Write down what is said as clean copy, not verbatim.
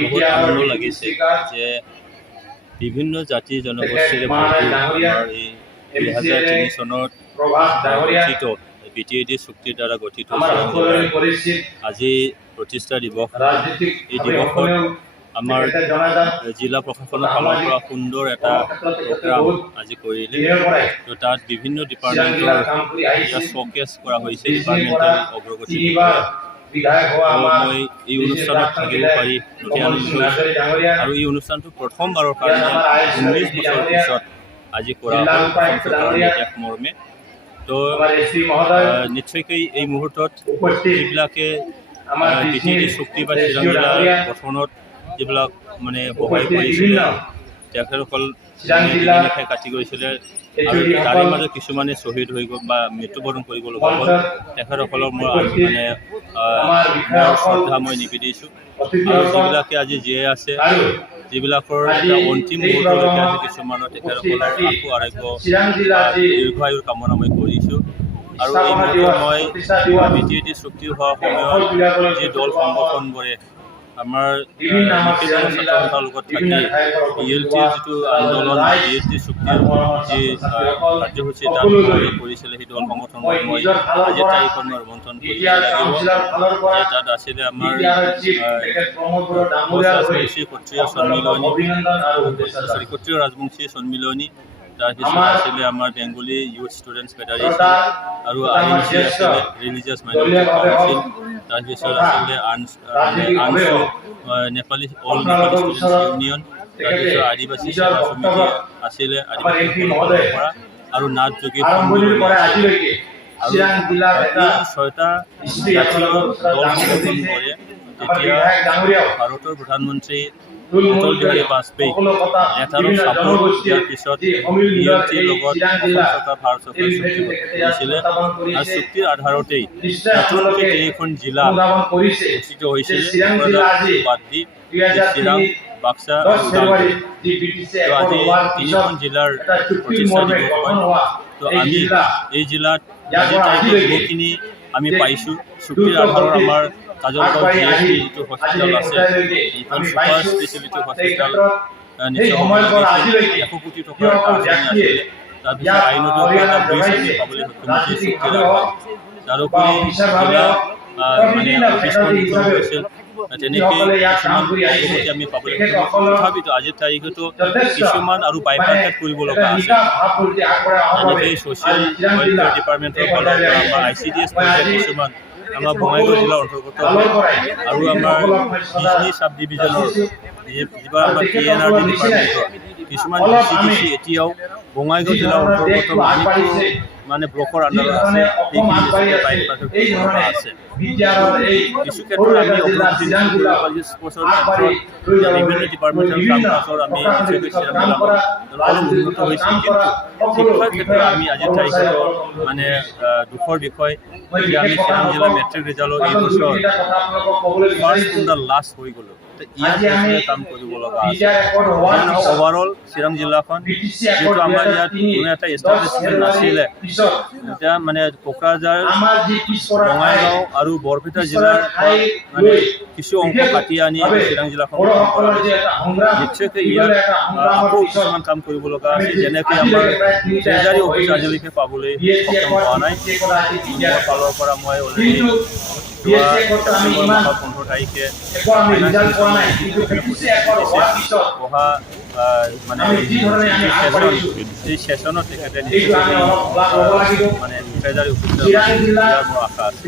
বহুত আনন্দ লাগিছে যে বিভিন্ন জাতি জনগোষ্ঠীৰে ভৰপূৰ আমাৰ এই 2003 চনত গঠিত BTAD চুক্তিৰ দ্বাৰা গঠিত আজি প্ৰতিষ্ঠা দিৱস। এই দিৱসত আমাৰ জিলা প্ৰশাসনৰ ফালৰ পৰা সুন্দৰ এটা প্ৰগ্ৰাম আজি কৰিলে। তো তাত বিভিন্ন ডিপাৰ্টমেণ্টৰ শ্ব'কেছ কৰা হৈছে, ডিপাৰ্টমেণ্টেল অগ্ৰগতি। মই এই অনুষ্ঠানত থাকিব পাৰি অতি আনন্দিত হৈছোঁ আৰু এই অনুষ্ঠানটো প্ৰথমবাৰৰ কাৰণে 19 বছৰ পিছত আজি কৰা এক মৰ্মে। তো নিশ্চয়কৈ এই মুহূৰ্তত যিবিলাকে BTAD চুক্তি বা চিৰাং জিলা গঠনত যিবিলাক মানে সহায় কৰিছিলে, তেখেতসকল নিশাই কাটি গৈছিলে আৰু তাৰে মাজত কিছুমানে শ্বহীদ হৈ গ'ল বা মৃত্যুবৰণ কৰিব লগা হ'ল। তেখেতসকলক মই মানে শ্ৰদ্ধা মই নিবেদিছোঁ। আৰু যিবিলাকে আজি জীয়াই আছে, যিবিলাকৰ এটা অন্তিম মুহূৰ্তলৈকে আছে, কিছুমানৰ তেখেতসকলৰ আশু আৰোগ্য দীৰ্ঘায়ুৰ কামনা মই কৰিছোঁ। আৰু এই মুহূৰ্তত মই BTAD চুক্তি হোৱাৰ সময়ত যি দল সংগঠনবোৰে আমাৰ ছাত্ৰসকলৰ লগত থাকি ELTৰ যিটো আন্দোলন, BTAD চুক্তিৰ যি কাৰ্যসূচী তাত কৰিছিলে, সেই দল সংগঠনক মই আজিৰ তাৰিখত মই আমন্ত্ৰণ কৰিব লাগিব। তাত আছিলে আমাৰ ক্ষত্ৰিয় ৰাজবংশী সন্মিলনী, তাৰপিছত আছিলে আমাৰ বেংগলী ইউথ ষ্টুডেণ্টছ ফেডাৰেশ্যন, আৰু INC আছিলে ৰিলিজিয়াছ মাইনৰিটি কাউন্সিল, তাৰপিছত আছিলে ANSU Nepali all Nepali students union, তাৰপিছত আদিবাসী সেৱা সমিতি আছিলে আদিবাসীসকলৰ পৰা, আৰু নাথ যোগী সন্মিলনী আছিলে। আৰু এই 6টা জাতীয় দল সংগঠন কৰে তেতিয়া ভাৰতৰ প্ৰধানমন্ত্ৰী অটল বিহাৰী বাজপেয়ী লেটাৰত ছাপোৰ্ট দিয়াৰ পিছত ELTৰ লগত ভাৰত চৰকাৰে চুক্তি কৰিছিলে। আৰু চুক্তিৰ আধাৰতেই নতুনকৈ 3খন জিলা গঠিত হৈছিলে, বাদ দি চিৰাং, বাক্সা আৰু ওদালগুৰি। তো আজি 3খন জিলাৰ প্ৰতিষ্ঠা দিৱস হয়। তো আমি এই জিলাত আজিৰ তাৰিখত বহুখিনি আমি পাইছোঁ। চুক্তিৰ আধাৰত আমাৰ কাজলগাঁও GST যিটো হস্পিটেল আছে, এইখন ছুপাৰ স্পেচিয়েলিটি হস্পিটেল নিশ্চয় হ'ব লাগিছিল। 100 কোটি টকাৰ এটা আঁচনি আছিলে। তাৰপিছত আইনতো এটা ব্ৰিজ আমি পাবলৈ সক্ষম হৈছিল চুক্তিৰ আধাৰত। তাৰোপৰি জিলা মানে অফিচখন হৈছিল, তেনেকৈ কিছুমান অগ্ৰগতি আমি পাবলৈ সক্ষম হৈছিল। তথাপিতো আজিৰ তাৰিখতো কিছুমান আৰু বাইপাৰ্কেট কৰিব লগা আছে। তেনেকৈ ছ'চিয়েল ৱেলফেয়াৰ ডিপাৰ্টমেণ্টৰ ফালৰ পৰা আমাৰ ICDS প্ৰজেক্ট কিছুমান আমাৰ বঙাইগাঁও জিলাৰ অন্তৰ্গত হয়, আৰু আমাৰ ডিজনী চাব ডিভিজনৰ যিবাৰ আমাৰ PNRD ডিপাৰ্টমেণ্টৰ কিছুমান DCDC এতিয়াও বঙাইগাঁও জিলাৰ অন্তৰ্গত মানে ব্লকৰ আণ্ডাৰত আছে। সেইখিনি আছে কিছু ক্ষেত্ৰত আমি অগ্ৰগতি বিভিন্ন ডিপাৰ্টমেণ্টেল কাম কাজৰ আমি অলপ উন্নত হৈছিল, কিন্তু শিক্ষাৰ ক্ষেত্ৰত আমি আজিৰ তাৰিখত মানে দুখৰ বিষয় যে আমি চিৰাং জিলা মেট্ৰিক ৰিজাল্টত এই বছৰ ফাৰ্ষ্ট ফ্ৰম দ্য লাষ্ট হৈ গ'লোঁ। ইয়াত কাম কৰিব লগা আছে। অভাৰঅল চিৰাং জিলাখন যিহেতু আমাৰ ইয়াত কোনো এটা এষ্টাব্লিছমেণ্ট নাছিলে, এতিয়া মানে কোকৰাঝাৰ, বঙাইগাঁও আৰু বৰপেটা জিলাৰ মানে কিছু অংশ কাটি আনি চিৰাং জিলাখন গঠন কৰা হৈছে। নিশ্চয়কৈ ইয়াত আকৌ কিছুমান কাম কৰিব লগা আছে, যেনেকৈ আমাৰ ট্ৰেজাৰী অফিচ আজিলৈকে পাবলৈ সক্ষম হোৱা নাই। মোৰ ফালৰ পৰা মই অলৰেডি 15 তাৰিখে অহা মানে এই ছেশ্যনত তেখেতে মানে ট্ৰেজাৰী অফিচাৰ দিয়াৰ মোৰ আশা আছে।